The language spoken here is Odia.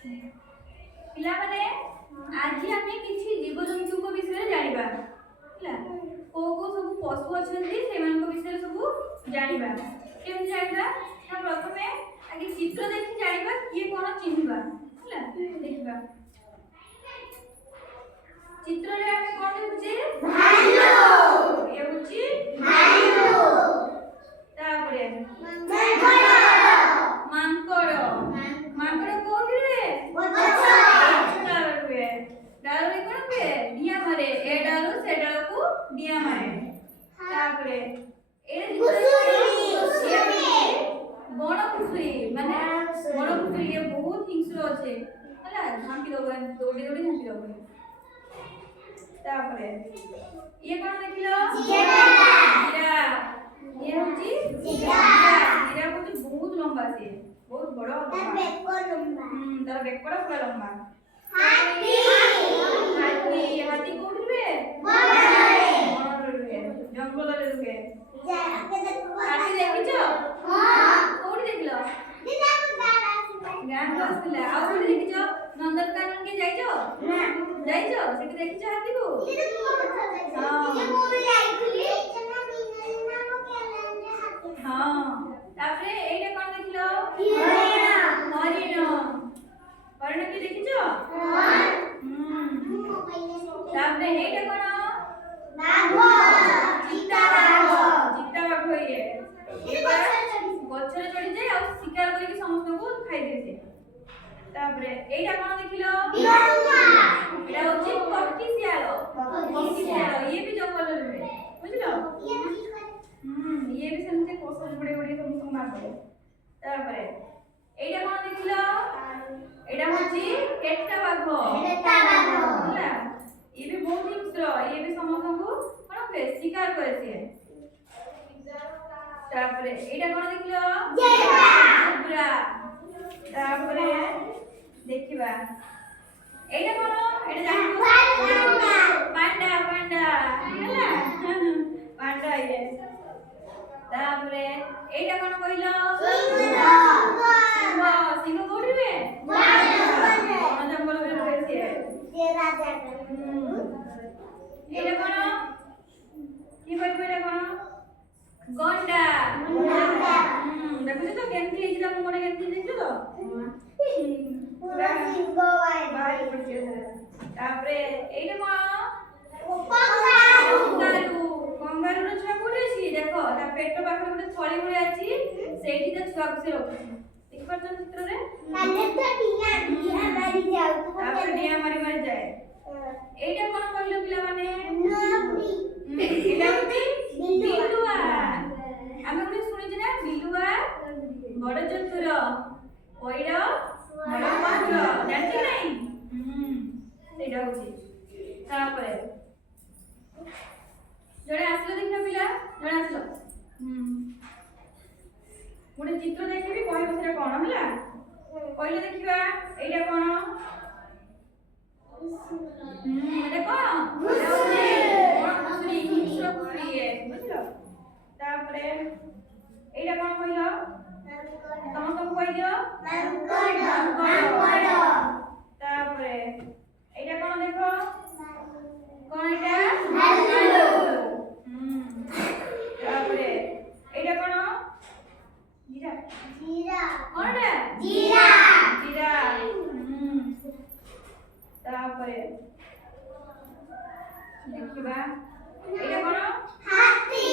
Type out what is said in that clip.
ପିଲାମାନେ ଆଜି ଆମେ କିଛି ଜୀବଜନ୍ତୁଙ୍କ ବିଷୟରେ ଜାଣିବା ହେଲା କୋଉ କୋଉ ସବୁ ପଶୁ ଅଛନ୍ତି ସେମାନଙ୍କ ବିଷୟରେ ସବୁ ଜାଣିବା କେମିତି ଜାଣିବା ନା ପ୍ରଥମେ ଆगे ଚିତ୍ର ଦେଖି ଜାଣିବା କିଏ କଣ ଚିହ୍ନିବା ହେଲା ଦେଖିବା ଚିତ୍ରରେ ଆମେ କଣ ଦେଖୁଛେ ଭାଲୁ ଏ ହଉଛି ଭାଲୁ ତାପରେ ମାଙ୍କଡ଼ ମାଙ୍କଡ଼ କୋଉଠି ରୁହେ ଗଛରେ ରୁହେ ଡାଳରେ କଣ ହୁଏ ଡିଆଁ ମାରେ ଏ ଡାଳରୁ ସେ ଡାଳକୁ ଡିଆଁ ମାରେ ତାପରେ ବଣ ଘୁଷୁରୀ ମାନେ ବଣ ଘୁଷୁରୀ ये बहुत हिंस्र আছে ହେଲା ଝାମ୍ପି ଦବ ଦୌଡ଼ି ଦୌଡ଼ି ଝାମ୍ପି ଦବ ତାପରେ ये କଣ ଦେଖିଲ ଜିରାଫ ये ହଉଛି ଜିରାଫ ହଉଛି ବହୁତ ଲମ୍ବା ସେ ବହୁତ ବଡ଼ ତାର ବେକଟା ପୁରା ଲମ୍ବା ହାତୀ ହାତୀ କୋଉଠି ରୁହେ ବଣରେ ରୁହେ ଜଙ୍ଗଲରେ ରୁହେ ହାତୀ ଦେଖିଛ କୋଉଠି ଦେଖିଲ ଗାଁକୁ ଆସିଥିଲା ଆଉ କୋଉଠି ଦେଖିଛ ନନ୍ଦନକାନନ କି ଯାଇଛ ଯାଇଛ ସେଠି ଦେଖିଛ ହାତୀକୁ ହଁ ତାପରେ ଏଇଟା କଣ ଦେଖିଲ ହରିଣ ହରିଣ କି ଦେଖିଛ ତାପରେ ଏଇଟା କଣ ଚିତା ବାଘ ଇଏ ଗଛରେ ଚଢିଯାଏ ଆଉ ଶିକାର କରିକି ସମସ୍ତଙ୍କୁ ଖାଇଦିଏ ତାପରେ ଏଇଟା କଣ ଦେଖିଲ ଏଇଟା ହଉଛି ପକ୍ଷୀଶିଆଳ ଇଏ ବି ଜଙ୍ଗଲରେ ରୁହେ ବୁଝିଲ ଇଏ ବି ସେମିତି ପଶୁ ଗୁଡେ ଗୁଡେ ସମସ୍ତଙ୍କୁ ମାରିବ ତାପରେ ଏଇଟା କଣ ଦେଖିଲ ଏଇଟା ହଉଛି କେଟା ବାଘ ହେଲା ଇଏ ବି ବହୁତ ହିଂସ୍ର ଇଏ ବି ସମସ୍ତଙ୍କୁ କଣ ହୁଏ ଶିକାର କରେ ସିଏ ତାପରେ ଏଇଟା କଣ ଦେଖିଲ ଜେବ୍ରା ତାପରେ ଦେଖିବା ଏଇଟା କଣ ଏଇଟା ଜାଣିବ ପାଣ୍ଡା ହେଲା ପାଣ୍ଡା ଇଏ ତାପରେ ଏଇଟା କଣ କହିଲ ସିଂହ କୋଉଠି ରୁହେ ବଣ ଜଙ୍ଗଲରେ ରୁହେ ସିଏ ଏଇଟା କଣ କି କହିବ ଏଇଟା କଣ ଗଣ୍ଡା ଦେଖୁଛ ତ କେମିତି ହେଇଛି ତା ମୁହଁଟା କେମିତି ଦେଖିଛ ତ ତାପରେ ଏଇଟା କଣ କଙ୍ଗାରୁର ଛୁଆ କୋଉଠି ଅଛି ଦେଖ ତା ପେଟ ପାଖରେ ଗୋଟେ ଥଳି ଭଳିଆ ଅଛି ସେଇଠି ତା ଛୁଆକୁ ସେ ରଖୁଛି ଦେଖିପାରୁଛ ଚିତ୍ରରେ ତାପରେ ଡିଆଁ ମାରି ମାରି ଯାଏ ଏଇଟା କଣ କହିଲ ପିଲାମାନେ ଏଇଟା ହଉଛି ବିଲୁଆ ଆମେ ଗୋଟେ ଶୁଣିଛୁ ନା ବିଲୁଆ ବଡ ଚତୁର ପଇଡ଼ ବଡ ଚତୁର ଜାଣିଛ ନାଇଁ ସେଇଟା ହଉଛି ତାପରେ ଜଣେ ଆସିଲ ଦେଖିବା ପିଲା ଜଣେ ଆସିଲ ଗୋଟେ ଚିତ୍ର ଦେଖିବି କହିବ ସେଟା କଣ ହେଲା କହିଲେ ଦେଖିବା ଏଇଟା କଣ ଏଇଟା କଣ ବୁଝିଲ ତାପରେ ଏଇଟା କଣ କହିଲ ସମସ୍ତଙ୍କୁ କହିଦିଅ ତାପରେ ଏଇଟା କଣ ଦେଖ କଣ ଏଇଟା ତାପରେ ଏଇଟା କଣ ଜିରା କଣଟା ଜିରା ତାପରେ ଦେଖିବା ଏଇଟା କଣ ହାତୀ